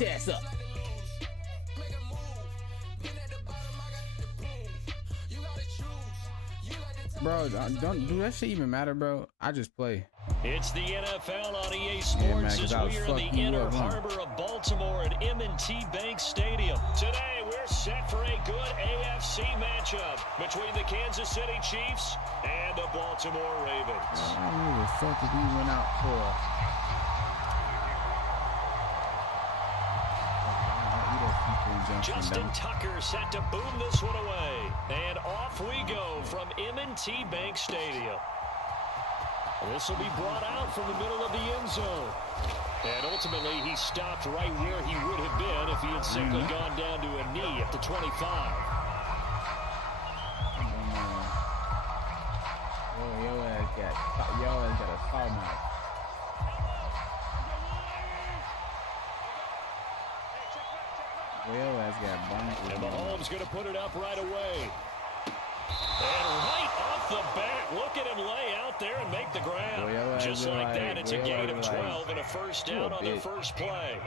Ass up. Bro, don't do that shit even matter, bro? I just play. It's the NFL on EA Sports as we are in the inner harbor of Baltimore at M&T Bank Stadium. Today, we're set for a good AFC matchup between the Kansas City Chiefs and the Baltimore Ravens. I don't know the fuck that we went out for. Justin Tucker set to boom this one away. And off we go from M&T Bank Stadium. This will be brought out from the middle of the end zone. And ultimately, he stopped right where he would have been if he had simply gone down to a knee at the 25. Yo ass got a foul mouth. Well, that's got bumped. And Mahomes going to put it up right away. And right off the bat, look at him lay out there and make the grab. Just like that, it's a gain of 12 and a first down on their first play.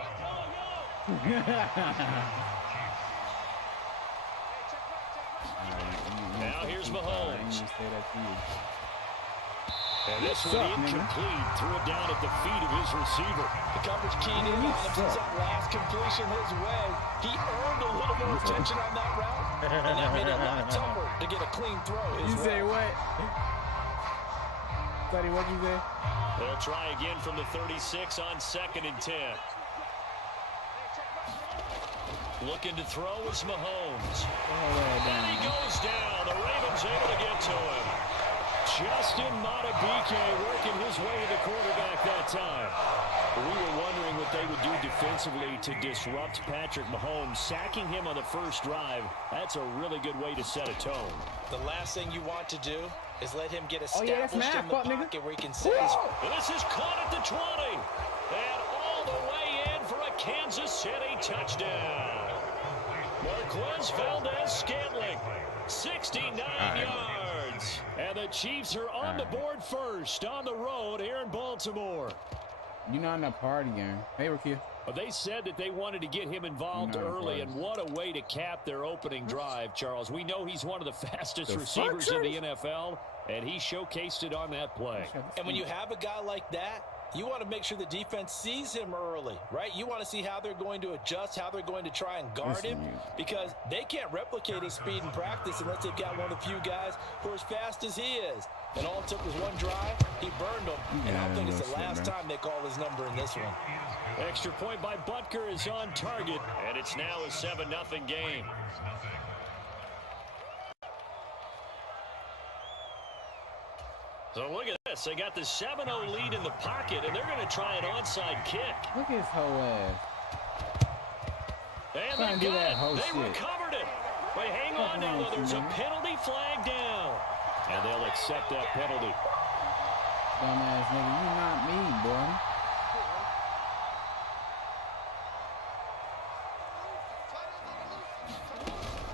Now here's Mahomes. And this one incomplete. Threw it down at the feet of his receiver. The coverage keyed in on him since that last completion his way. He earned a little more attention on that route, and that made it a lot tougher to get a clean throw his way. You say what? Buddy, what'd you say? They'll try again from the 36 on 2nd and 10. Looking to throw is Mahomes. And he goes down. The Ravens able to get to him. Justin Madubuike working his way to the quarterback that time. We were wondering what they would do defensively to disrupt Patrick Mahomes. Sacking him on the first drive, that's a really good way to set a tone. The last thing you want to do is let him get established in the pocket where he can say This is caught at the 20. And all the way in for a Kansas City touchdown. Marquez Valdez-Scantling, 69 yards. And the Chiefs are on the board first on the road here in Baltimore. You're not in a party game. Hey, Rakia. They said that they wanted to get him involved early, and what a way to cap their opening drive, Charles. We know he's one of the fastest receivers in the NFL, and he showcased it on that play. And when you have a guy like that, you want to make sure the defense sees him early, right? You want to see how they're going to adjust, how they're going to try and guard him, because they can't replicate his speed in practice unless they've got one of the few guys who are as fast as he is. And all it took was one drive. He burned them. And I don't think it's the last time they call his number in this one. Extra point by Butker is on target, and it's now a 7-0 game. So look at this. They got the 7-0 lead in the pocket, and they're going to try an onside kick. Look at his whole ass. And they got it. They recovered it. Wait, hang on now. There's a penalty flag down. And they'll accept that penalty. Dumbass nigga, you not me, boy.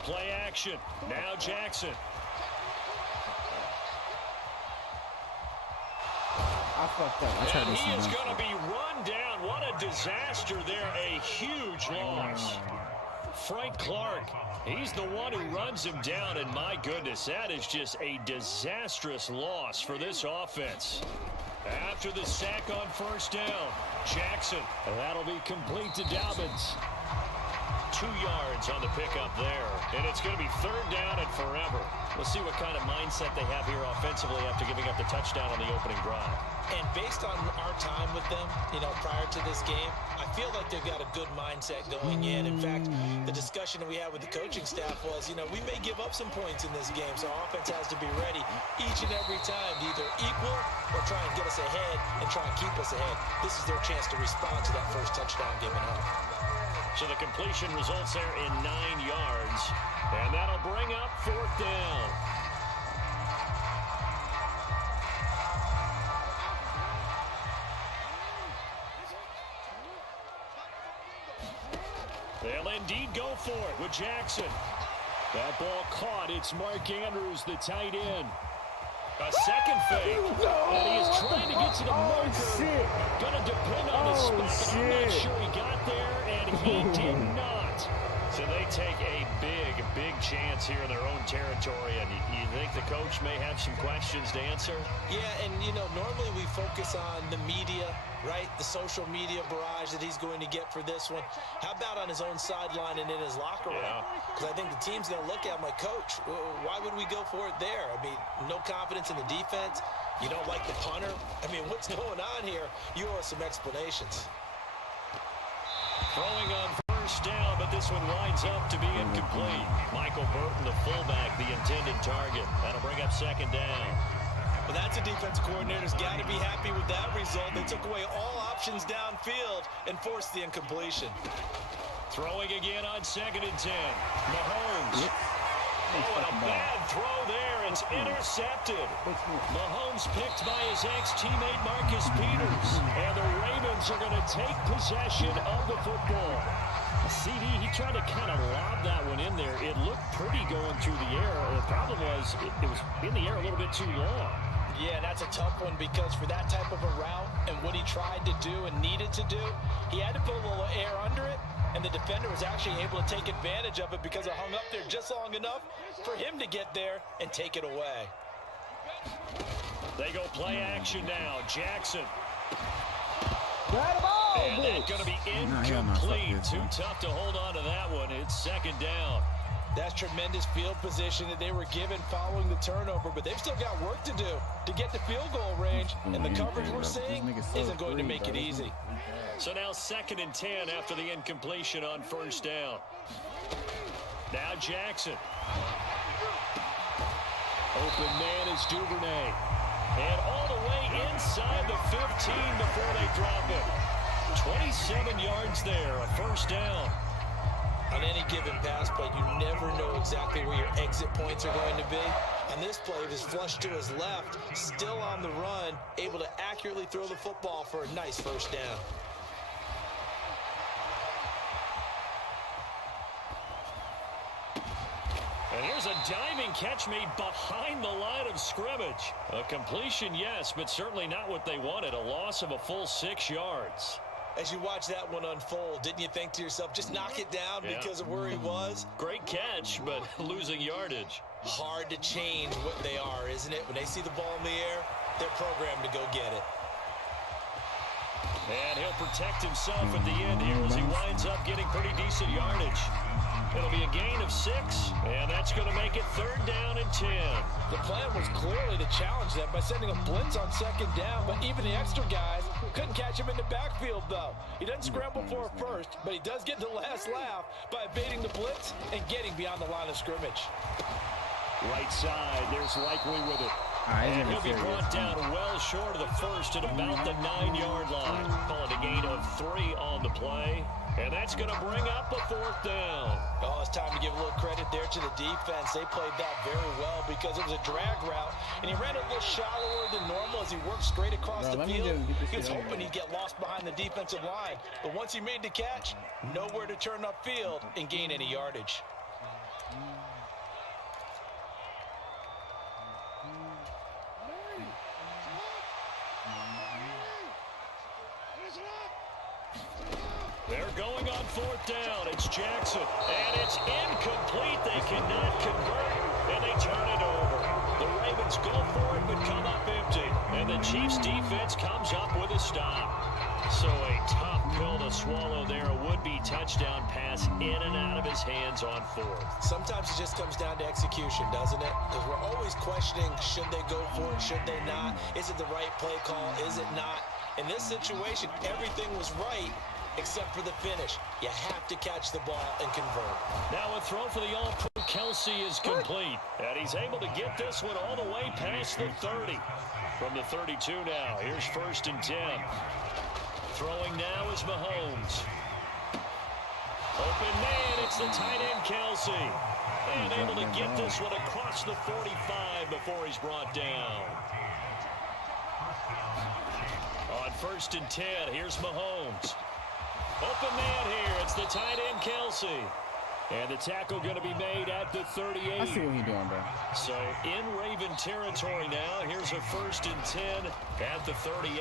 Play action. Now Jackson. I fucked up. And he is going to be run down. What a disaster there. A huge loss. Frank Clark, he's the one who runs him down, and my goodness, that is just a disastrous loss for this offense. After the sack on first down, Jackson, that'll be complete to Dobbins. 2 yards on the pickup there, and it's going to be 3rd down and forever. We'll see what kind of mindset they have here offensively after giving up the touchdown on the opening drive. And based on our time with them, prior to this game, I feel like they've got a good mindset going in. In fact, the discussion that we had with the coaching staff was, we may give up some points in this game, so our offense has to be ready each and every time to either equal or try and get us ahead and try and keep us ahead. This is their chance to respond to that first touchdown given up. So the completion results there in 9 yards, and that'll bring up 4th down. They'll indeed go for it with Jackson. That ball caught. It's Mark Andrews, the tight end. A second fake. And he is trying to get to the marker. Going to depend on his spot, but I'm not sure he got there. And and he did not. So they take a big chance here in their own territory, and you think the coach may have some questions to answer? Yeah, and, normally we focus on the media, right? The social media barrage that he's going to get for this one. How about on his own sideline and in his locker room? Because I think the team's going to look at him like, Coach, why would we go for it there? I mean, no confidence in the defense. You don't like the punter? I mean, what's going on here? You owe us some explanations. Throwing on first down, but this one winds up to be incomplete. Michael Burton, the fullback, the intended target. That'll bring up second down. Well, that's a defensive coordinator's got to be happy with that result. They took away all options downfield and forced the incompletion. Throwing again on 2nd and 10. Mahomes. Oh, and a bad throw there. It's intercepted. Mahomes picked by his ex-teammate Marcus Peters. And the Ravens are going to take possession of the football. CD, he tried to kind of lob that one in there. It looked pretty going through the air. The problem was it was in the air a little bit too long. Yeah, that's a tough one because for that type of a route and what he tried to do and needed to do, he had to put a little air under it. And the defender was actually able to take advantage of it because it hung up there just long enough for him to get there and take it away. They go play action now. Jackson. Ball, and that's going to be incomplete. Too tough to hold on to that one. It's 2nd down. That's tremendous field position that they were given following the turnover, but they've still got work to do to get the field goal range, and the coverage we're seeing isn't going to make it easy. So now 2nd and 10 after the incompletion on first down. Now Jackson. Open man is Duvernay. And all the way inside the 15 before they drop it. 27 yards there, a first down. On any given pass play, you never know exactly where your exit points are going to be. On this play, it was flushed to his left, still on the run, able to accurately throw the football for a nice first down. And here's a diving catch made behind the line of scrimmage. A completion, yes, but certainly not what they wanted. A loss of a full 6 yards. As you watch that one unfold, didn't you think to yourself, just knock it down because of where he was? Great catch, but losing yardage. Hard to change what they are, isn't it? When they see the ball in the air, they're programmed to go get it. And he'll protect himself at the end here as he winds up getting pretty decent yardage. It'll be a gain of 6, and that's going to make it 3rd down and 10. The plan was clearly to challenge them by sending a blitz on 2nd down, but even the extra guys couldn't catch him in the backfield, though. He doesn't scramble for a first, but he does get the last laugh by evading the blitz and getting beyond the line of scrimmage. Right side, there's Likely with it. And he'll be brought down well short of the first at about the 9-yard line. Call it a gain of 3 on the play. And that's going to bring up a 4th down. Oh, it's time to give a little credit there to the defense. They played that very well because it was a drag route, and he ran a little shallower than normal as he worked straight across the field. He was hoping he'd get lost behind the defensive line. But once he made the catch, nowhere to turn upfield and gain any yardage. They're going on 4th down. It's Jackson. And it's incomplete. They cannot convert, and they turn it over. The Ravens go for it, but come up empty. And the Chiefs' defense comes up with a stop. So a tough pill to swallow there. A would-be touchdown pass in and out of his hands on 4th. Sometimes it just comes down to execution, doesn't it? Because we're always questioning, should they go for it, should they not? Is it the right play call, is it not? In this situation, everything was right, except for the finish. You have to catch the ball and convert. Now a throw for the All-Pro Kelsey is complete. And he's able to get this one all the way past the 30. From the 32 now, here's 1st and 10. Throwing now is Mahomes. Open man, it's the tight end Kelsey. And able to get this one across the 45 before he's brought down. On 1st and 10, here's Mahomes. Open man here. It's the tight end, Kelsey. And the tackle going to be made at the 38. I see what he's doing, bro. So in Raven territory now. Here's a 1st and 10 at the 38.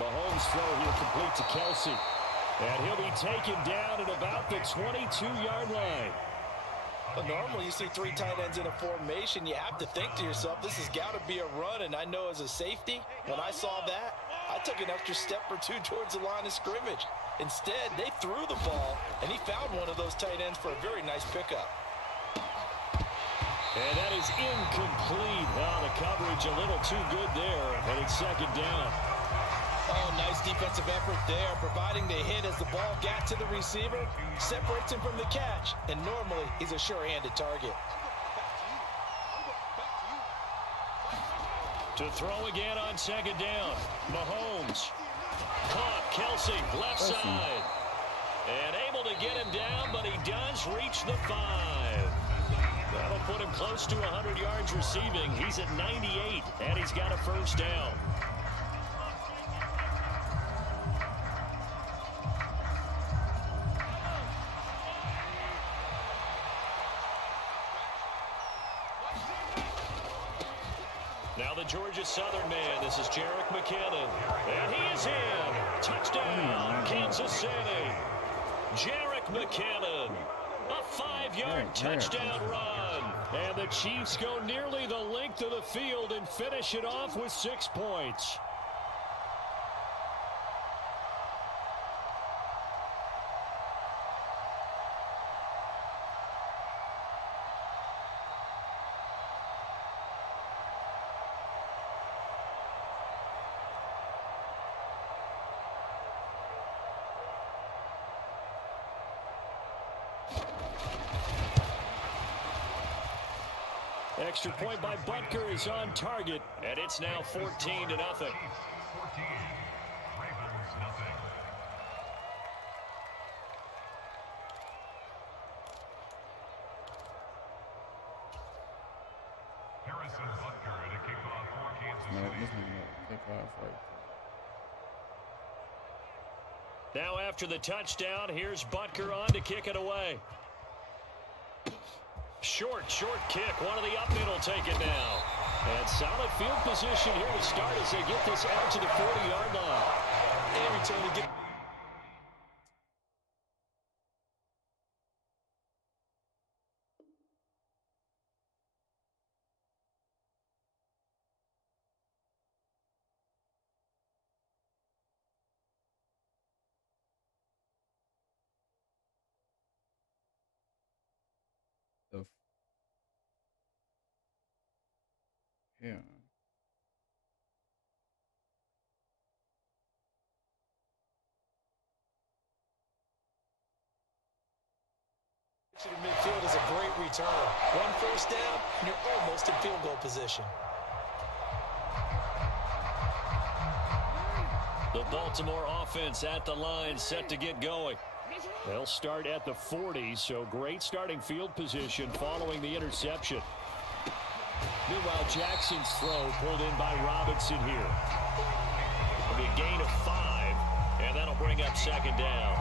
Mahomes throw here complete to Kelsey. And he'll be taken down at about the 22-yard line. But normally you see three tight ends in a formation, you have to think to yourself, this has got to be a run. And I know as a safety, when I saw that, I took an extra step or two towards the line of scrimmage. Instead, they threw the ball, and he found one of those tight ends for a very nice pickup. And that is incomplete. Oh, the coverage a little too good there, and it's second down. Oh, nice defensive effort there, providing the hit as the ball got to the receiver, separates him from the catch, and normally he's a sure-handed target. To throw again on second down. Mahomes. Caught. Kelsey, left side. And able to get him down, but he does reach the 5. That'll put him close to 100 yards receiving. He's at 98, and he's got a first down. Now the Georgia Southern man. This is Jerick McKinnon. And he is in. Touchdown, Kansas City. Jerick McKinnon. A 5-yard touchdown run. And the Chiefs go nearly the length of the field and finish it off with 6 points. Extra point by Butker is on target, and it's now 14-0. Now after the touchdown, here's Butker on to kick it away. Short kick. One of the up middle take it now. And solid field position here to start as they get this out to the 40-yard line. And return to get... Yeah. To the midfield is a great return. One first down, and you're almost in field goal position. The Baltimore offense at the line, set to get going. They'll start at the 40, so great starting field position following the interception. Meanwhile, Jackson's throw pulled in by Robinson here. It'll be a gain of 5, and that'll bring up second down.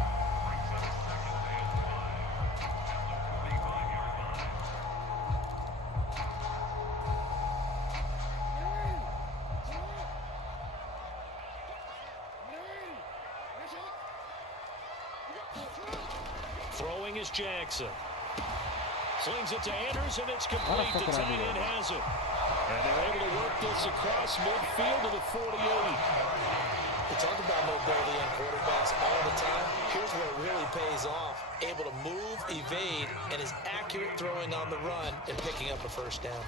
Throwing is Jackson. Slings it to Andrews, and it's complete. The tight end has it. And they're able to work this across midfield to the 48. We talk about mobility in quarterbacks all the time. Here's where it really pays off. Able to move, evade, and is accurate throwing on the run and picking up a first down.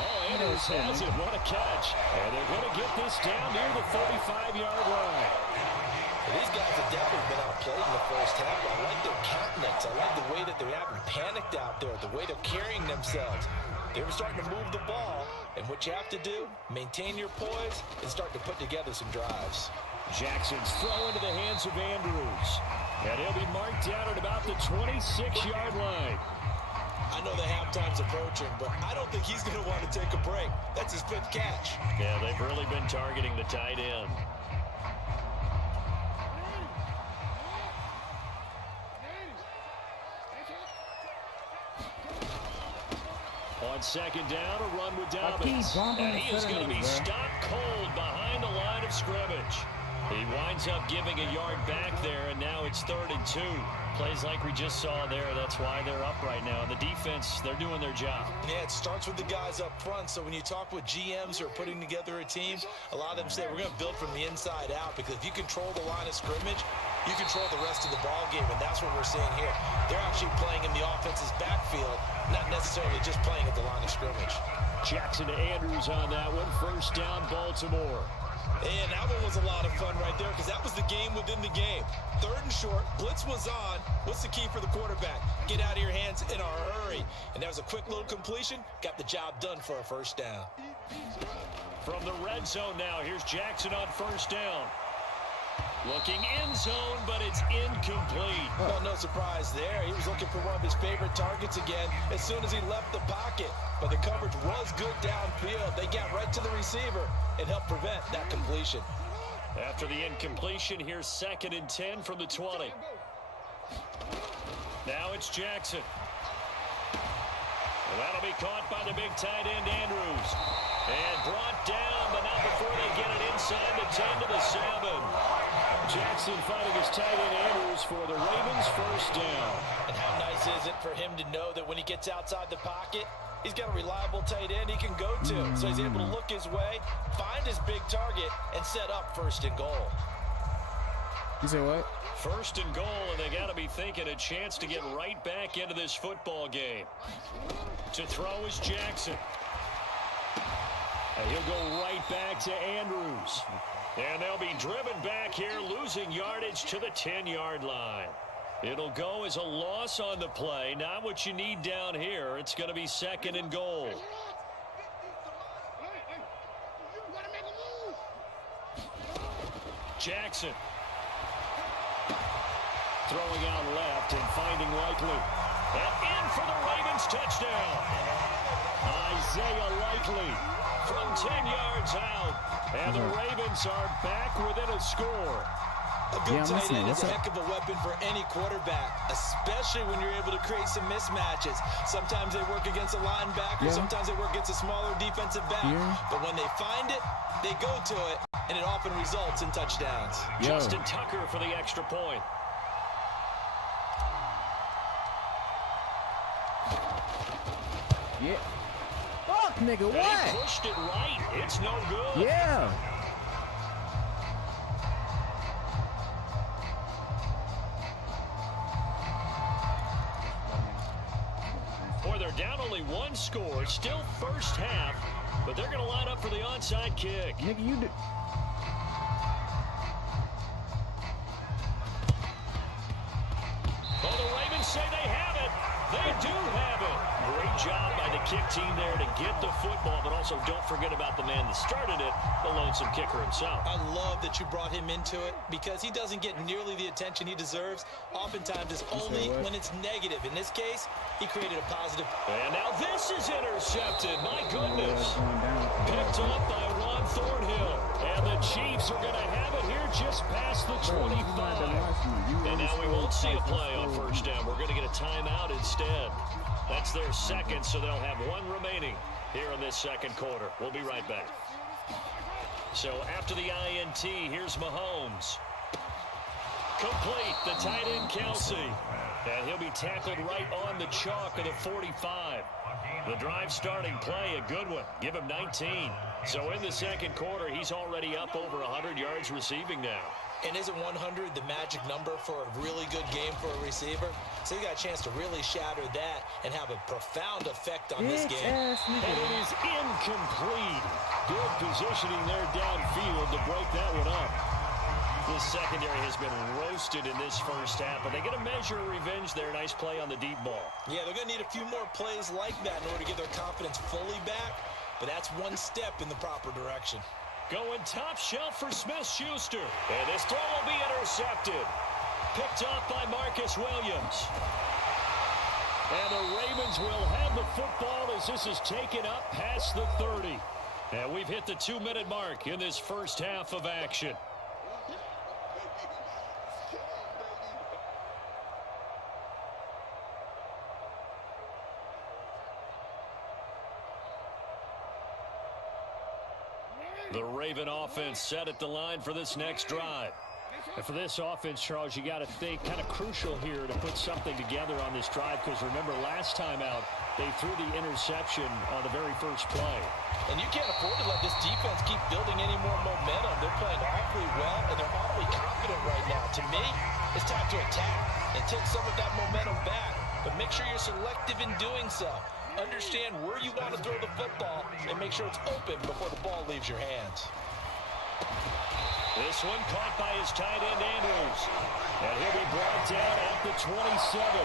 Oh, Andrews has it. What a catch. And they're going to get this down near the 35-yard line. These guys have definitely been outplayed in the first half. I like their countenance. I like the way that they haven't panicked out there, the way they're carrying themselves. They were starting to move the ball, and what you have to do, maintain your poise and start to put together some drives. Jackson's throw into the hands of Andrews. And he'll be marked down at about the 26-yard line. I know the halftime's approaching, but I don't think he's going to want to take a break. That's his 5th catch. Yeah, they've really been targeting the tight end. On second down, a run with Dobbins. And he is going to be stopped cold behind the line of scrimmage. He winds up giving a yard back there, and now it's 3rd and 2. Plays like we just saw there. That's why they're up right now. And the defense, they're doing their job. Yeah, it starts with the guys up front. So when you talk with GMs who are putting together a team, a lot of them say we're going to build from the inside out, because if you control the line of scrimmage, you control the rest of the ball game, and that's what we're seeing here. They're actually playing in the offense's backfield, not necessarily just playing at the line of scrimmage. Jackson to Andrews on that one. 1st down, Baltimore. And that one was a lot of fun right there, because that was the game within the game. 3rd and short, blitz was on. What's the key for the quarterback? Get out of your hands in a hurry. And that was a quick little completion. Got the job done for a 1st down. From the red zone now, here's Jackson on 1st down. Looking end zone, but it's incomplete. Well, no surprise there. He was looking for one of his favorite targets again as soon as he left the pocket. But the coverage was good downfield. They got right to the receiver and helped prevent that completion. After the incompletion, here's 2nd and 10 from the 20. Now it's Jackson. And that'll be caught by the big tight end, Andrews. And brought down, but not before they get it inside the 10 to the 7. Jackson finding his tight end, Andrews, for the Ravens' 1st down. And how nice is it for him to know that when he gets outside the pocket, he's got a reliable tight end he can go to. So he's able to look his way, find his big target, and set up 1st and goal. You say what? 1st and goal, and they got to be thinking a chance to get right back into this football game. To throw is Jackson. And he'll go right back to Andrews. And they'll be driven back here, losing yardage to the 10-yard line. It'll go as a loss on the play. Not what you need down here. It's going to be 2nd and goal. Jackson. Throwing out left and finding Likely. And in for the Ravens touchdown. Isaiah Likely from 10 yards out. And the Ravens are back within a score. A good tight end is a heck of a weapon for any quarterback, especially when you're able to create some mismatches. Sometimes they work against a linebacker, sometimes they work against a smaller defensive back. But when they find it, they go to it, and it often results in touchdowns. Justin Tucker for the extra point. Yeah. Fuck, nigga, what? He pushed it right. It's no good. Yeah. Boy, they're down only 1 score. Still 1st half, but they're going to line up for the onside kick. Nigga, you do. Well, the Ravens say they have it. They do have it. Great job by the kick team there to get the football, but also don't forget about the man that started it, the lonesome kicker himself. I love that you brought him into it, because he doesn't get nearly the attention he deserves. Oftentimes it's only when it's negative. In this case, he created a positive. And now this is intercepted. My goodness. Picked up by Ron Thornhill. And the Chiefs are going to have it here just past the 25. And now we won't see a play on 1st down. We're going to get a timeout instead. That's their 2nd, so they'll have 1 remaining here in this 2nd quarter. We'll be right back. So after the INT, here's Mahomes. Complete, the tight end Kelsey. And he'll be tackled right on the chalk of the 45. The drive starting play, a good one. Give him 19. So in the 2nd quarter, he's already up over 100 yards receiving now. And isn't 100 the magic number for a really good game for a receiver? So you got a chance to really shatter that and have a profound effect on this game. And it is incomplete. Good positioning there downfield to break that one up. The secondary has been roasted in this 1st half, but they get a measure of revenge there. Nice play on the deep ball. Yeah, they're going to need a few more plays like that in order to get their confidence fully back, but that's 1 step in the proper direction. Going top shelf for Smith-Schuster. And this throw will be intercepted. Picked off by Marcus Williams. And the Ravens will have the football as this is taken up past the 30. And we've hit the 2-minute mark in this 1st half of action. The Raven offense set at the line for this next drive. And for this offense, Charles, you got to think kind of crucial here to put something together on this drive, because remember last time out they threw the interception on the very first play. And you can't afford to let this defense keep building any more momentum. They're playing awfully well, and they're awfully confident right now. To me, it's time to attack and take some of that momentum back. But make sure you're selective in doing so. Understand where you want to throw the football and make sure it's open before the ball leaves your hands. This one caught by his tight end, Andrews. And he'll be brought down at the 27.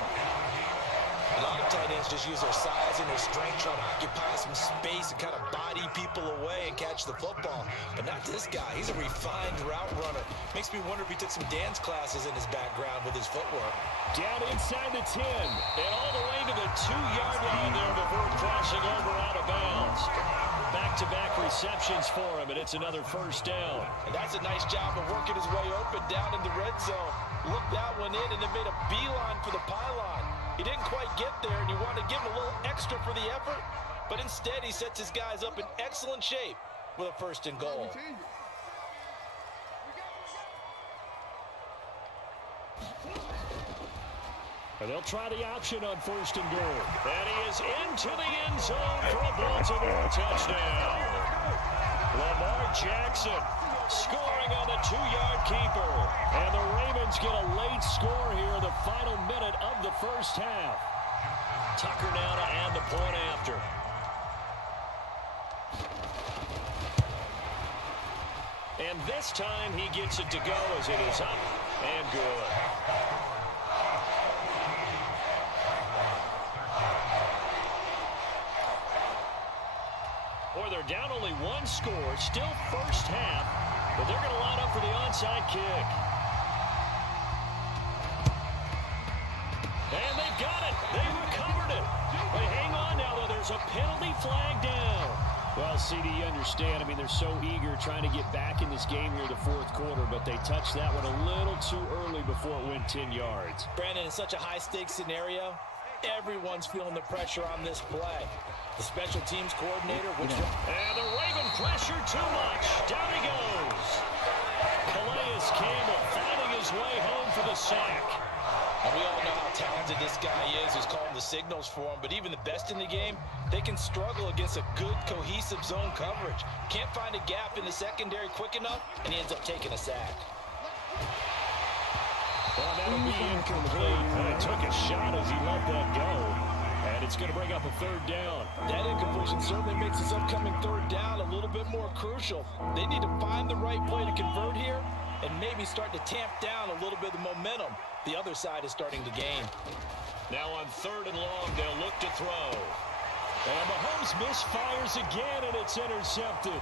A lot of tight ends just use their size and their strength, trying to occupy some space and kind of body people away and catch the football. But not this guy. He's a refined route runner. Makes me wonder if he took some dance classes in his background with his footwork. Down inside the 10. And all the way to the 2-yard line there before crossing over out of bounds. Back-to-back receptions for him, and it's another first down. And that's a nice job of working his way open down in the red zone. Looked that one in and then made a beeline for the pylon. He didn't quite get there, and you want to give him a little extra for the effort, but instead he sets his guys up in excellent shape with a 1st and goal. And they'll try the option on 1st and goal. And he is into the end zone for a Baltimore touchdown. Lamar Jackson scoring on the 2-yard keeper. And the Ravens get a late score here in the final minute of the first half. Tucker now to add the point after. And this time he gets it to go as it is up and good. Boy, they're down only 1 score, still first half, but they're going to line up for the onside kick. And they've got it. They recovered it. But hang on now, though. There's a penalty flag down. Well, CD, you understand. I mean, they're so eager trying to get back in this game here in the 4th quarter, but they touched that one a little too early before it went 10 yards. Brandon, in such a high-stakes scenario, everyone's feeling the pressure on this play. The special teams coordinator, which... And the Raven pressure too much. Down he goes. Calais Campbell finding his way home for the sack. And we all know how talented this guy is who's calling the signals for him, but even the best in the game, they can struggle against a good, cohesive zone coverage. Can't find a gap in the secondary quick enough, and he ends up taking a sack. Well, that'll be incomplete. And it took a shot as he let that go. And it's going to bring up a 3rd down. That incompletion certainly makes this upcoming 3rd down a little bit more crucial. They need to find the right play to convert here and maybe start to tamp down a little bit of the momentum the other side is starting to gain. Now on 3rd and long, they'll look to throw. And Mahomes misfires again, and it's intercepted.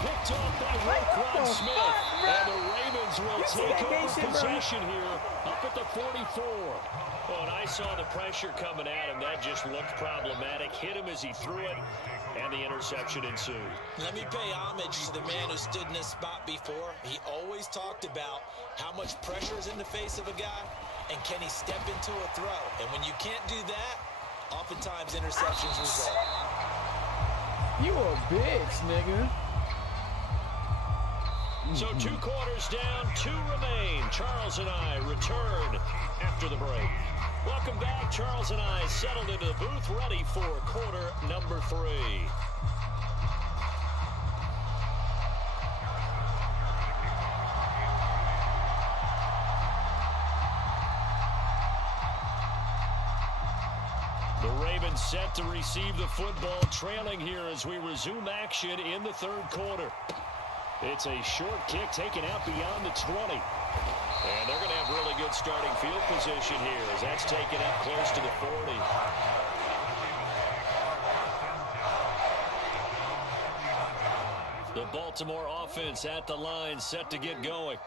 Picked off by Roquan Smith. And the Ravens will take over possession here up at the 44. Oh, and I saw the pressure coming at him. That just looked problematic. Hit him as he threw it, and the interception ensued. Let me pay homage to the man who stood in this spot before. He always talked about how much pressure is in the face of a guy, and can he step into a throw. And when you can't do that, oftentimes interceptions result. You a bitch, nigga. So 2 quarters down, 2 remain. Charles and I return after the break. Welcome back. Charles and I settled into the booth, ready for quarter number 3. The Ravens set to receive the football, trailing here as we resume action in the 3rd quarter. It's a short kick taken out beyond the 20. And they're going to have really good starting field position here as that's taken up close to the 40. The Baltimore offense at the line, set to get going.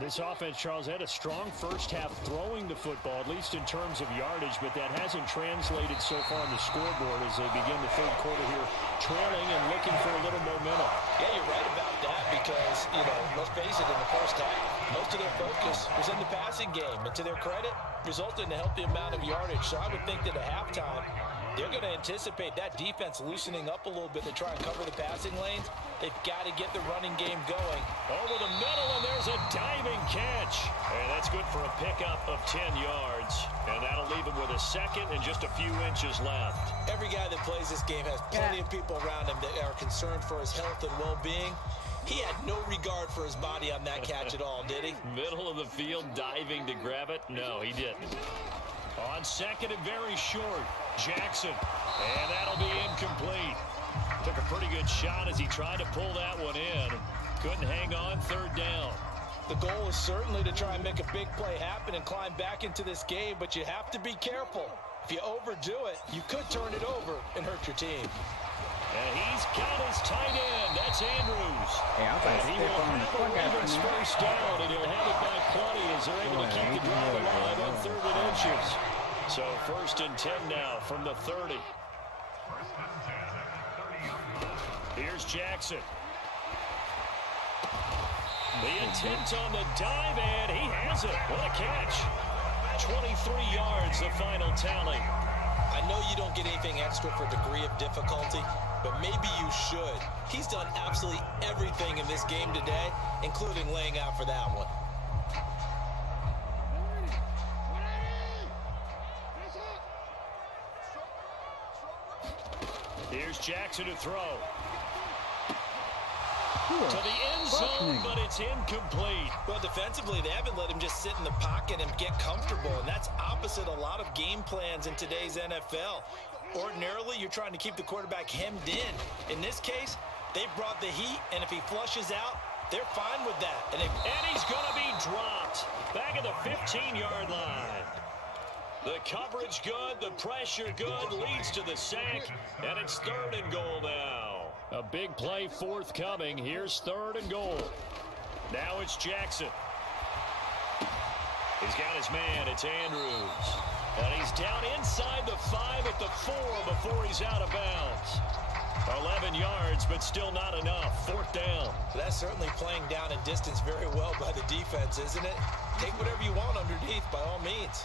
This offense, Charles, had a strong first half throwing the football, at least in terms of yardage, but that hasn't translated so far on the scoreboard as they begin the 3rd quarter here, trailing and looking for a little momentum. Yeah, you're right about that because, let's face it, in the first half, most of their focus was in the passing game, and to their credit, resulted in a healthy amount of yardage. So I would think that at halftime, They're going to anticipate that defense loosening up a little bit to try and cover the passing lanes. They've got to get the running game going. Over the middle, and there's a diving catch. And that's good for a pickup of 10 yards. And that'll leave him with a second and just a few inches left. Every guy that plays this game has plenty of people around him that are concerned for his health and well-being. He had no regard for his body on that catch at all, did he? Middle of the field, diving to grab it. No, he didn't. On second and very short, Jackson. And that'll be incomplete. Took a pretty good shot as he tried to pull that one in. Couldn't hang on, third down. The goal is certainly to try and make a big play happen and climb back into this game, but you have to be careful. If you overdo it, you could turn it over and hurt your team. And he's got his tight end. That's Andrews. Hey, and he will have the Ravens first down, and he'll have it by plenty as they're able to keep the drive alive on 3rd and inches. So 1st and 10 now from the 30. Here's Jackson. The intent on the dive, and he has it. What a catch. 23 yards, the final tally. I know you don't get anything extra for degree of difficulty, but maybe you should. He's done absolutely everything in this game today, including laying out for that one. Here's Jackson to throw. To the end zone, but it's incomplete. Well, defensively, they haven't let him just sit in the pocket and get comfortable, and that's opposite a lot of game plans in today's NFL. Ordinarily, you're trying to keep the quarterback hemmed in. In this case, they brought the heat, and if he flushes out, they're fine with that. And he's going to be dropped back at the 15-yard line. The coverage good, the pressure good, leads to the sack, and it's 3rd and goal now. A big play forthcoming. Here's 3rd and goal. Now it's Jackson. He's got his man. It's Andrews. And he's down inside the 5 at the 4 before he's out of bounds. 11 yards, but still not enough. 4th down. That's certainly playing down in distance very well by the defense, isn't it? Take whatever you want underneath, by all means.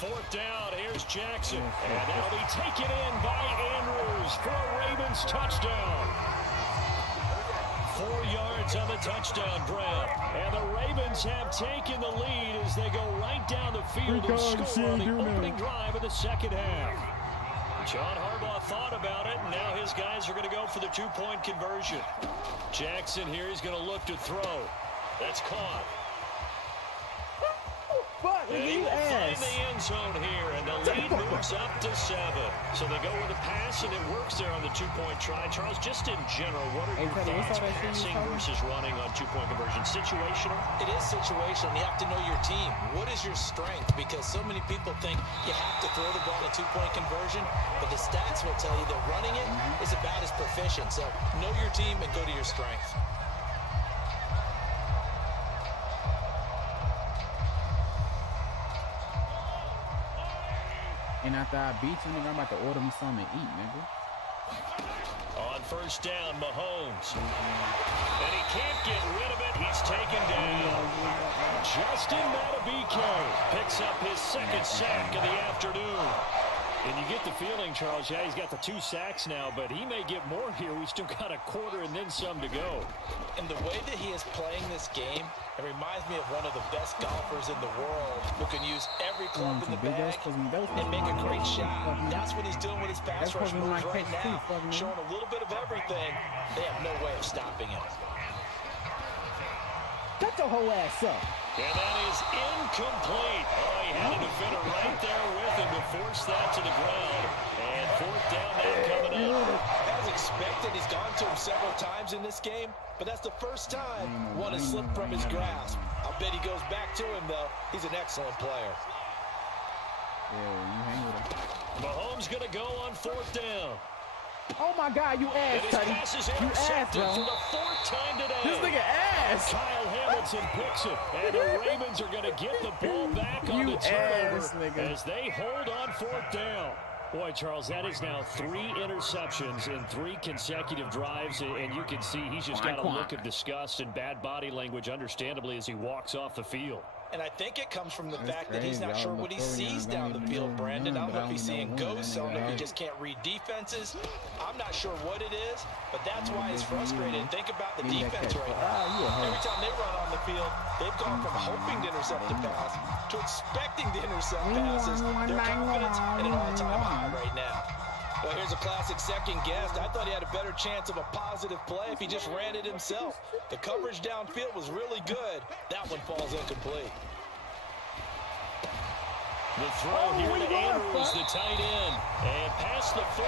4th down, here's Jackson. And that'll be taken in by Andrews for a Ravens touchdown. 4 yards on the touchdown grab. And the Ravens have taken the lead as they go right down the field and score on the opening drive of the second half. John Harbaugh thought about it, and now his guys are going to go for the 2-point conversion. Jackson here, he's going to look to throw. That's caught. And he will find the end zone here, and the lead moves up to 7. So they go with a pass, and it works there on the 2-point try. Charles, just in general, what are your thoughts passing versus running on 2-point conversion? Situational? It is situational. You have to know your team. What is your strength? Because so many people think you have to throw the ball in a 2-point conversion, but the stats will tell you that running it is about as proficient. So know your team and go to your strength. And after I beat you, nigga, I'm about to order me something to eat, nigga. On 1st down, Mahomes. And he can't get rid of it. He's taken down. Justin Madubuike picks up his 2nd sack of the afternoon. And you get the feeling, Charles, yeah, he's got the 2 sacks now, but he may get more here. We still got a quarter and then some to go. And the way that he is playing this game, it reminds me of one of the best golfers in the world who can use every club in the bag and make a great shot. That's what he's doing with his pass rush moves right now, showing a little bit of everything. They have no way of stopping him. Shut your whole ass up. And that is incomplete. Oh, he had a defender right there with him to force that to the ground. And 4th down now coming up. As expected, he's gone to him several times in this game, but that's the first time one has slipped from his grasp. I'll bet he goes back to him, though. He's an excellent player. Yeah, you hang with him. Mahomes going to go on 4th down. Oh my God, you ass, Teddy. You ass, bro. For the 4th time today. This nigga ass. Kyle Hamilton picks it, and the Ravens are going to get the ball back on the turnover as they hold on 4th down. Boy, Charles, that is now 3 interceptions in 3 consecutive drives, and you can see he's just got a look of disgust and bad body language, understandably, as he walks off the field. And I think it comes from the fact that he's not sure what he sees down the field, Brandon. I don't know if he's seeing ghosts. I don't know if he just can't read defenses. I'm not sure what it is, but that's why he's frustrated. Think about the defense right now. Every time they run on the field, they've gone from hoping to intercept the pass to expecting to intercept passes. Their confidence at an all-time high right now. Well, here's a classic second guess. I thought he had a better chance of a positive play if he just ran it himself. The coverage downfield was really good. That one falls incomplete. The throw here to Andrews, the tight end. And past the 40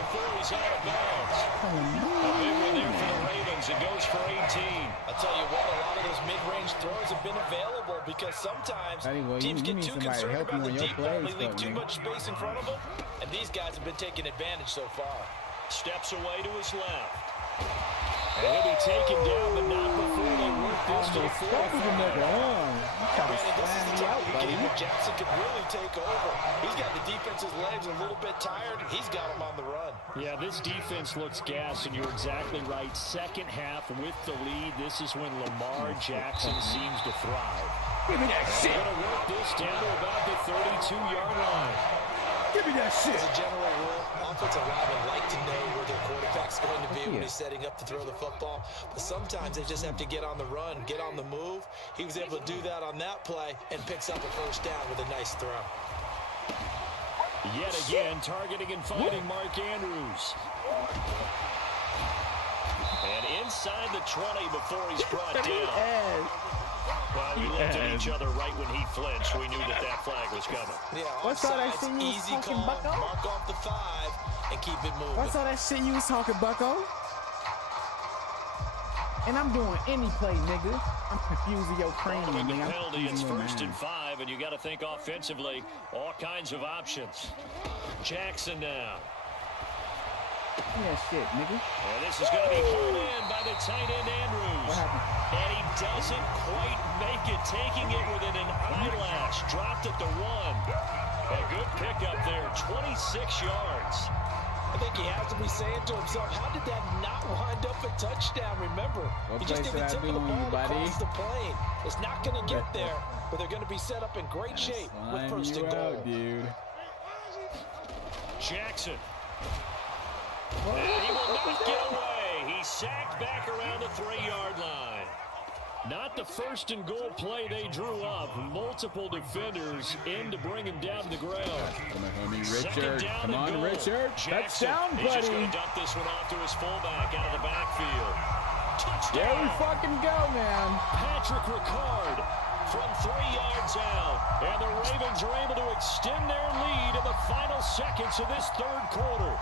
before he's out of bounds. A big one there for the Ravens. It goes for 18. I'll tell you what, a lot of those mid-range throws have been available because sometimes teams get too concerned about the deep ball. They leave too much space in front of them, and these guys have been taking advantage so far. Steps away to his left. And he'll be taken down, but not before they work this to the 45. This is the type of game where Jackson could really take over. He's got the defense's legs a little bit tired. He's got them on the run. Yeah, this defense looks gassed, and you're exactly right. Second half with the lead, this is when Lamar Jackson seems to thrive. Give me that shit. They're going to work this down to about the 32-yard line. Give me that shit. As a general rule, offensive linemen like to know where their quarterback's going to be when he's setting up to throw the football. But sometimes they just have to get on the run, get on the move. He was able to do that on that play and picks up a first down with a nice throw. Yet again, targeting and finding Mark Andrews. And inside the 20 before he's brought down. Well, we looked at each other right when he flinched. We knew that flag was coming. Yeah, What's all that shit you was easy talking, call, bucko? mark off the 5, and keep it moving. What's all that shit you was talking, bucko? And I'm doing any play, nigga. I'm confusing your cranium, Following the nigga. penalty, it's 1st and 5, and you got to think offensively, all kinds of options. Jackson now. Yeah, shit, nigga. And this is going to be pulled in by the tight end Andrews. What happened? And he doesn't quite make it, taking it within an eyelash. Dropped at the 1. A good pickup there, 26 yards. I think he has to be saying to himself, how did that not wind up a touchdown? Remember, he just did the tip of the ball across the plane. It's not going to get there, but they're going to be set up in great shape with 1st and goal. Dude. Jackson. And he will not get away. He's sacked back around the 3-yard line. Not the 1st and goal play they drew up. Multiple defenders in to bring him down to the ground. Come on, homie, Richard. Come on, Richard. Jackson, Touchdown, he's just buddy. going to dump this one off to his fullback out of the backfield. Touchdown. There we fucking go, man. Patrick Ricard from 3 yards out. And the Ravens are able to extend their lead in the final seconds of this 3rd quarter.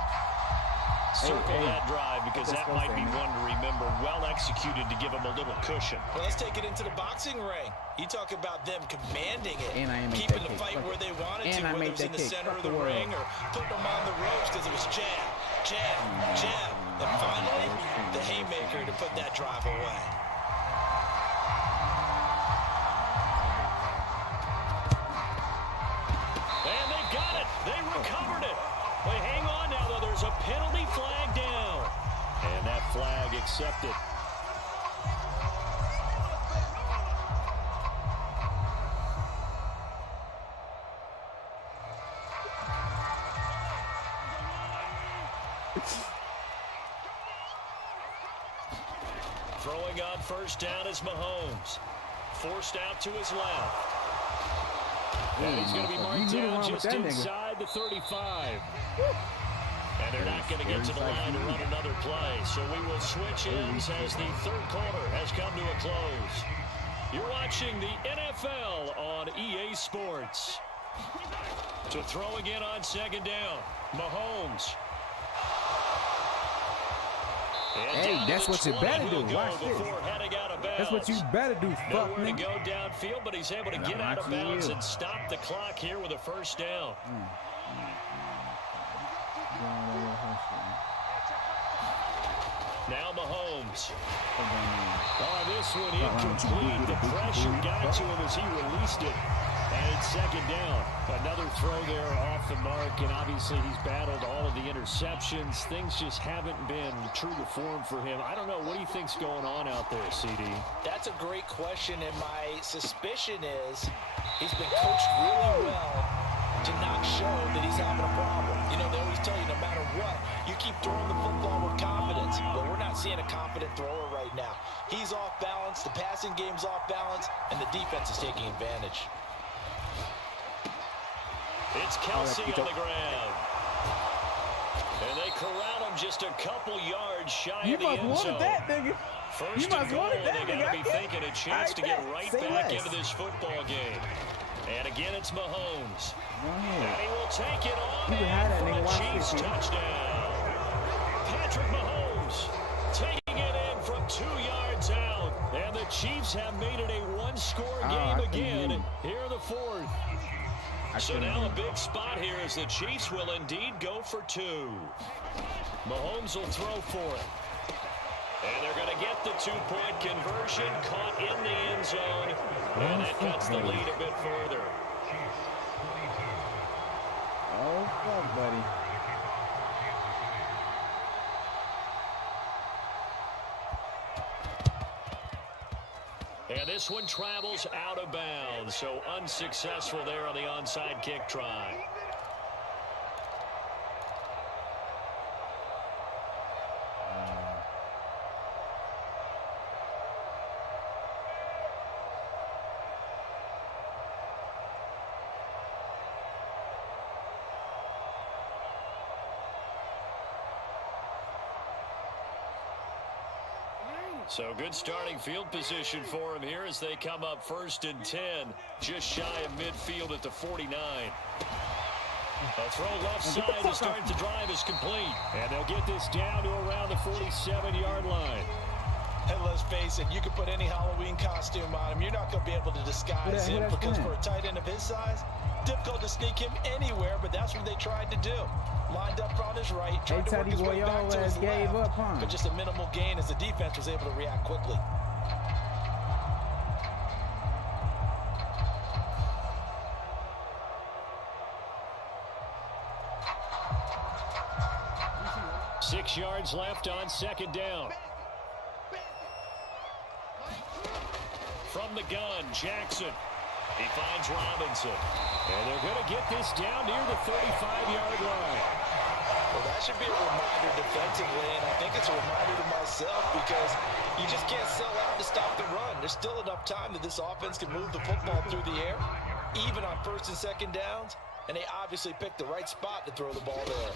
Circle that drive because that might be one to remember. Well executed to give him a little cushion. Well, let's take it into the boxing ring. You talk about them commanding it, And I keeping the fight where they wanted to, whether it was in the center of the ring or putting them on the ropes because it was jab, jab, jab. And finally, the haymaker to put that drive away. And they got it. They recovered it. They hang on now, though. There's a penalty flag down. And that flag accepted. Throwing on 1st down is Mahomes. Forced out to his left. And he's going to be marked down just inside the 35. And they're not going to get to the line to run another play. So we will switch ends as the 3rd quarter has come to a close. You're watching the NFL on EA Sports. To throw again on 2nd down. Mahomes. Hey, that's what you better do. Watch this. That's what you better do, fuck Nowhere me. to go downfield, but he's able to get out of bounds and stop the clock here with a 1st down. Now Mahomes. Oh, this one incomplete. The pressure got to him as he released it. And it's second down. Another throw there off the mark, and obviously he's battled all of the interceptions. Things just haven't been true to form for him. I don't know. What do you think's going on out there, CD? That's a great question, and my suspicion is he's been coached really well to not show that he's having a problem. You know, they always tell you no matter what, you keep throwing the football with confidence, but we're not seeing a confident thrower right now. He's off balance, the passing game's off balance, and the defense is taking advantage. It's Kelsey on the ground. And they corral him just a couple yards shy of the end zone. That, nigga. First and goal, they got to be thinking a chance to get right back into this football game. And again, it's Mahomes. And he will take it on in for a Chiefs touchdown. Patrick Mahomes taking it in from 2 yards out. And the Chiefs have made it a one-score game again here in the fourth. So now a big spot here as the Chiefs will indeed go for 2. Mahomes will throw for it. And they're going to get the 2-point conversion, caught in the end zone. And that cuts the lead a bit further. Oh, fuck, buddy. And this one travels out of bounds, so unsuccessful there on the onside kick try. So good starting field position for him here as they come up 1st and 10, just shy of midfield at the 49. A throw left side to start the drive is complete. And they'll get this down to around the 47-yard line. And let's face it, you can put any Halloween costume on him. You're not going to be able to disguise him because for a tight end of his size, difficult to sneak him anywhere, but that's what they tried to do. Lined up on his right, tried to work his way back to his left, but just a minimal gain as the defense was able to react quickly. Six yards left on second down. From the gun, Jackson. He finds Robinson. And they're going to get this down near the 35-yard line. Well, that should be a reminder defensively, and I think it's a reminder to myself because you just can't sell out to stop the run. There's still enough time that this offense can move the football through the air, even on 1st and 2nd downs, and they obviously picked the right spot to throw the ball there.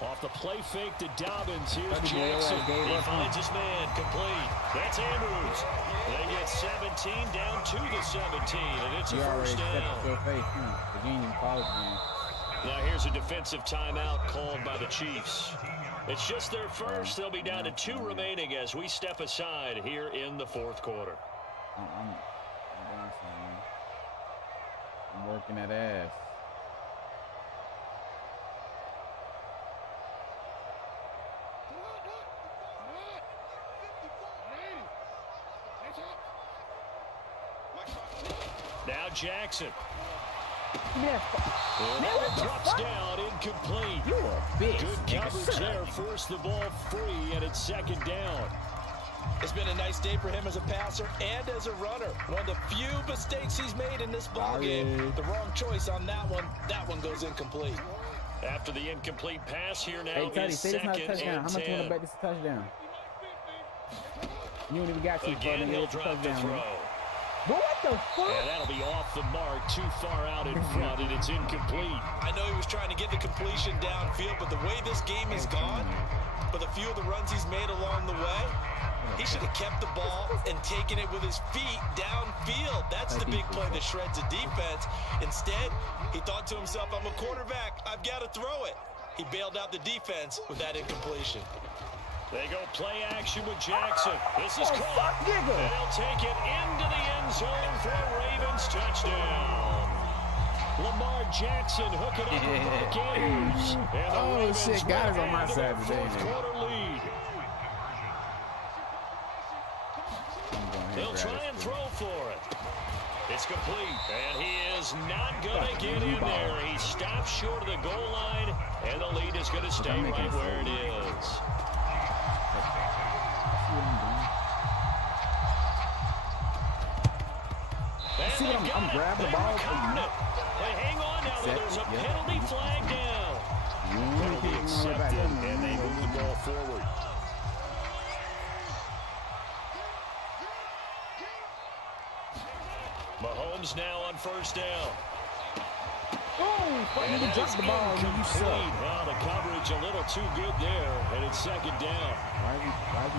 Off the play fake to Dobbins. Here's Jackson. He finds his man complete. That's Andrews. They get 17 down to the 17, and it's a first down. Now here's a defensive timeout called by the Chiefs. It's just their first. They'll be down to 2 remaining as we step aside here in the 4th quarter. I'm working that ass. Now Jackson. Man, drops down, incomplete. You a bitch. Good coverage there, forced the ball free, and it's 2nd down. It's been a nice day for him as a passer and as a runner. One of the few mistakes he's made in this ball game. The wrong choice on that one. That one goes incomplete. After the incomplete pass here now, hey, Teddy, is say this not a 2nd touchdown. and How much 10. you want to bet this is a touchdown? You don't even got to. Again, he'll drop the throw. But what the fuck? And that'll be off the mark, too far out in front, and it's incomplete. I know he was trying to get the completion downfield, but the way this game has gone, with a few of the runs he's made along the way, he should have kept the ball and taken it with his feet downfield. That's the big play that shreds a defense. Instead, he thought to himself, I'm a quarterback. I've got to throw it. He bailed out the defense with that incompletion. They go play action with Jackson. This is caught. And they'll take it into the end zone for a Ravens touchdown. Lamar Jackson hooking up with Mark Andrews. And the Ravens shit, guys on my side today. 4th quarter lead. They'll try and throw for it. It's complete, and he is not going to get in there. He stops short of the goal line, and the lead is going to stay right where it is. See what I'm grabbing the ball. But hang on now, there's a penalty flag down. Penalty accepted, and they move the ball forward. Mahomes now on first down. Oh, you dropped the ball. You suck. Well, the coverage a little too good there, and it's second down.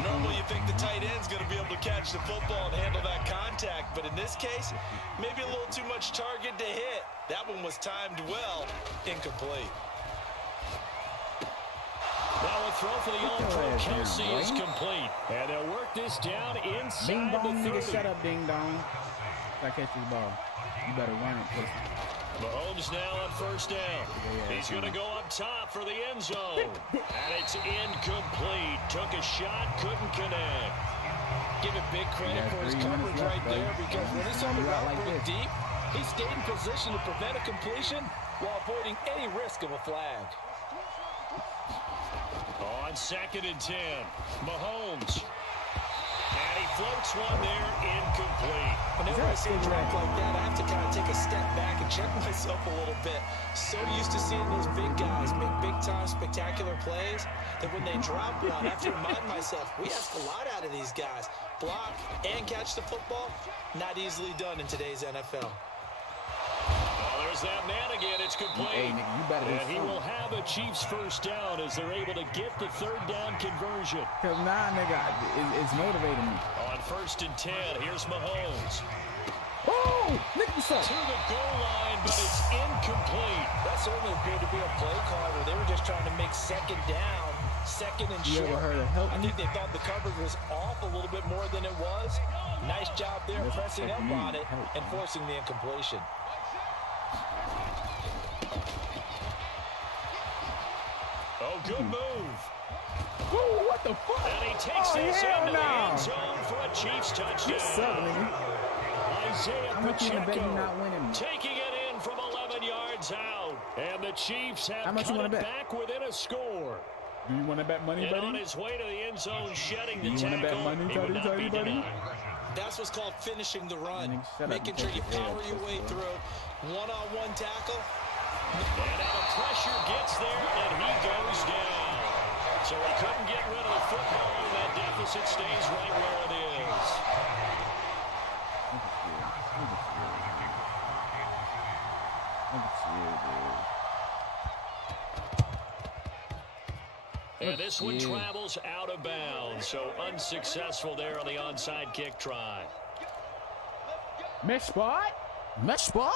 Normally you think the tight end's going to be able to catch the football and handle that contact, but in this case, maybe a little too much target to hit. That one was timed well, incomplete. Now a throw for the All-Pro Kelsey is complete. And they'll work this down inside the 30. Nigga, shut up, ding dong. If I catch this ball, you better run it. Mahomes now on first down. He's going to go up top for the end zone. And it's incomplete. Took a shot, couldn't connect. Give it big credit for his coverage right there, because when he saw the route break deep, he stayed in position to prevent a completion while avoiding any risk of a flag. On 2nd and 10, Mahomes. And he floats one there, incomplete. Whenever I see a drop like that, I have to kind of take a step back and check myself a little bit. So used to seeing those big guys make big-time spectacular plays that when they drop one, I have to remind myself, we ask a lot out of these guys. Block and catch the football, not easily done in today's NFL. There's that man again. It's complete. Hey, nigga, you better and he will have a Chiefs first down as they're able to get the third down conversion. Because now, nigga, it's motivating me. On 1st and 10, here's Mahomes. Oh, nigga, what's up? To the goal line, but it's incomplete. That certainly appeared to be a play call where they were just trying to make second down, second and short. I think they thought the coverage was off a little bit more than it was. Nice job there pressing up on it and forcing the incompletion. Oh, good move. Whoa, what the fuck? And he takes this into the end zone for a Chiefs touchdown. You suck, nigga. Isaiah Pacheco taking it in from 11 yards out. And the Chiefs have cut it back within a score. Do you want to bet money, and buddy? On his way to the end zone, shedding the tackle. You want to bet money, buddy? That's what's called finishing the run. Making sure you power your way through. One-on-one tackle. And now pressure gets there, and he goes down. So he couldn't get rid of the football, and that deficit stays right where it is. And this one travels out of bounds, so unsuccessful there on the onside kick try. Mesh spot? Mesh spot?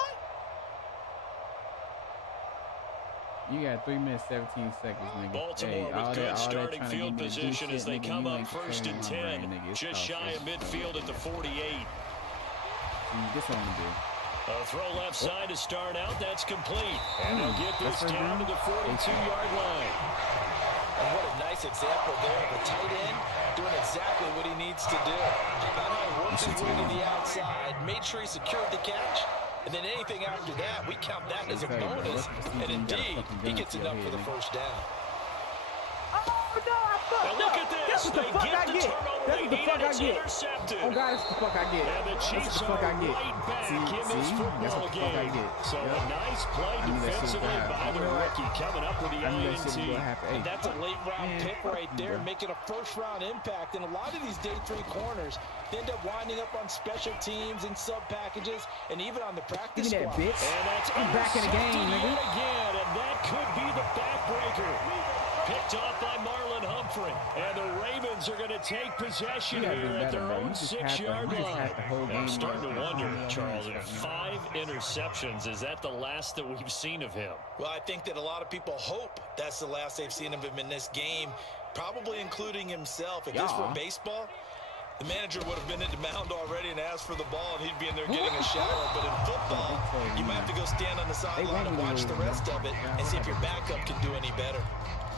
You got 3 minutes, 17 seconds, nigga. Baltimore with good starting field position as they come up 1st and 10. Just shy of midfield at the 48. This one to do. A throw left side to start out. That's complete. And they'll get this down to the 42-yard line. And what a nice example there of a tight end doing exactly what he needs to do. Not only worked his way to the outside, made sure he secured the catch, and then anything after that, we count that as a bonus. And indeed, he gets enough for the first down. Oh, no, I fucked up. Look at this. That's what the fuck I get. That's what the fuck I get. Oh, God, that's what the fuck I get. And the Chiefs are right back in this football game. So a nice play defensively by the rookie coming up with the INT. And that's a late-round pick right there, making a first-round impact. And a lot of these day 3 corners end up winding up on special teams and sub-packages and even on the practice squad. And that's back in the game, nigga. Again, and that could be the backbreaker. Picked off by Marlon Humphrey. And the Ravens are going to take possession here at their own 6-yard line. I'm starting to wonder, Charles, 5 interceptions. Is that the last that we've seen of him? Well, I think that a lot of people hope that's the last they've seen of him in this game, probably including himself. If this were baseball, the manager would have been at the mound already and asked for the ball, and he'd be in there getting a shower. But in football, you might have to go stand on the sideline and watch the rest of it and see if your backup can do any better.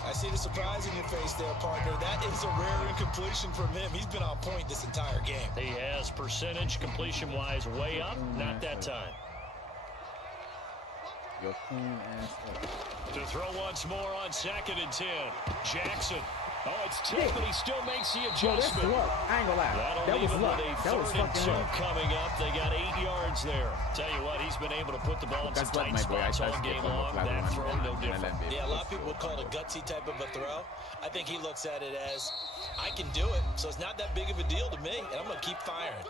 I see the surprise in your face there, partner. That is a rare incompletion from him. He's been on point this entire game. He has percentage completion-wise way up. Not that time. Your clean ass. To throw once more on 2nd and 10. Jackson. Oh, it's tipped, but he still makes the adjustment. That's luck. I ain't gonna lie. That'll That leave was him luck. with a That was 3rd and fucking 2 luck. coming up. They got 8 yards there. Tell you what, he's been able to put the ball in some That's what tight my boy. I spots all tried to game get long. That throw, no different. Yeah, a lot of people would call it a gutsy type of a throw. I think he looks at it as, I can do it, so it's not that big of a deal to me, and I'm going to keep firing.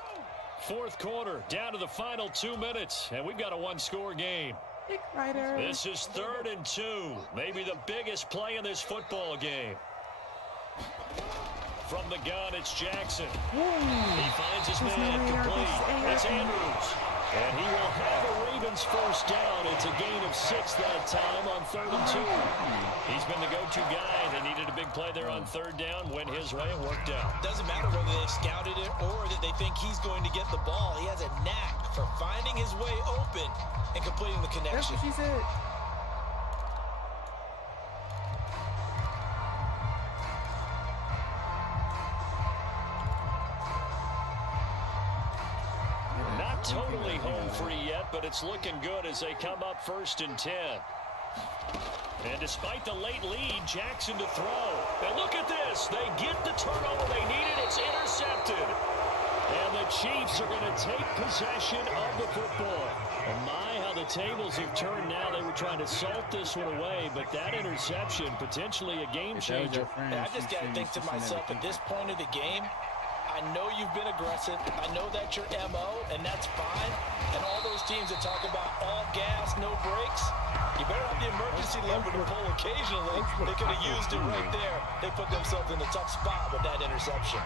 4th quarter, down to the final 2 minutes, and we've got a one-score game. This is 3rd and 2. Maybe the biggest play in this football game. From the gun, it's Jackson. He finds his man complete. It's Andrews. And he will have a Ravens first down. It's a gain of 6 that time on 3rd and 2. He's been the go-to guy. They needed a big play there on 3rd down. Went his way. It worked out. Doesn't matter whether they scouted it or that they think he's going to get the ball. He has a knack for finding his way open and completing the connection. That's what she said. Not totally home free yet, but it's looking good as they come up 1st and 10. And despite the late lead, Jackson to throw. And look at this. They get the turnover they needed. It's intercepted. And the Chiefs are going to take possession of the football. And my, how the tables have turned now. They were trying to salt this one away, but that interception, potentially a game changer. I just got to think to myself, at this point of the game, I know you've been aggressive. I know that's your MO, and that's fine. And all those teams that talk about all gas, no brakes, you better have the emergency lever to pull occasionally. They could have used it right there. They put themselves in a tough spot with that interception.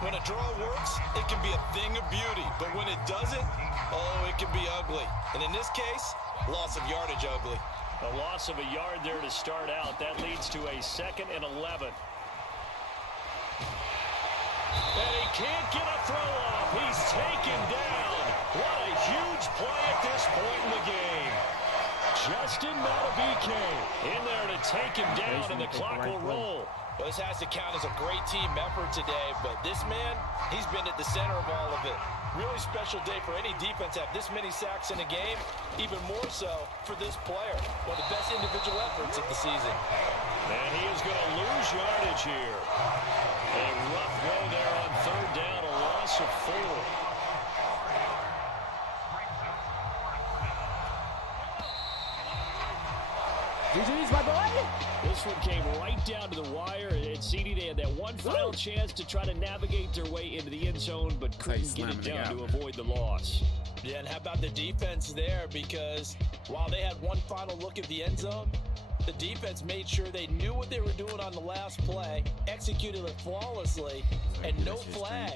When a draw works, it can be a thing of beauty. But when it doesn't, oh, it can be ugly. And in this case, loss of yardage ugly. A loss of a yard there to start out. That leads to a 2nd and 11. And he can't get a throw off. He's taken down. What a huge play at this point in the game. Justin Matabike in there to take him down, and the clock will roll. Well, this has to count as a great team effort today, but this man, he's been at the center of all of it. Really special day for any defense to have this many sacks in a game, even more so for this player. One of the best individual efforts of the season. And he is going to lose yardage here. A rough go there on 3rd down, a loss of 4. GG's, my boy. This one came right down to the wire. At CD, they had that one final chance to try to navigate their way into the end zone, but couldn't get it down to avoid the loss. Yeah, and how about the defense there? Because while they had one final look at the end zone, the defense made sure they knew what they were doing on the last play, executed it flawlessly, and no flags.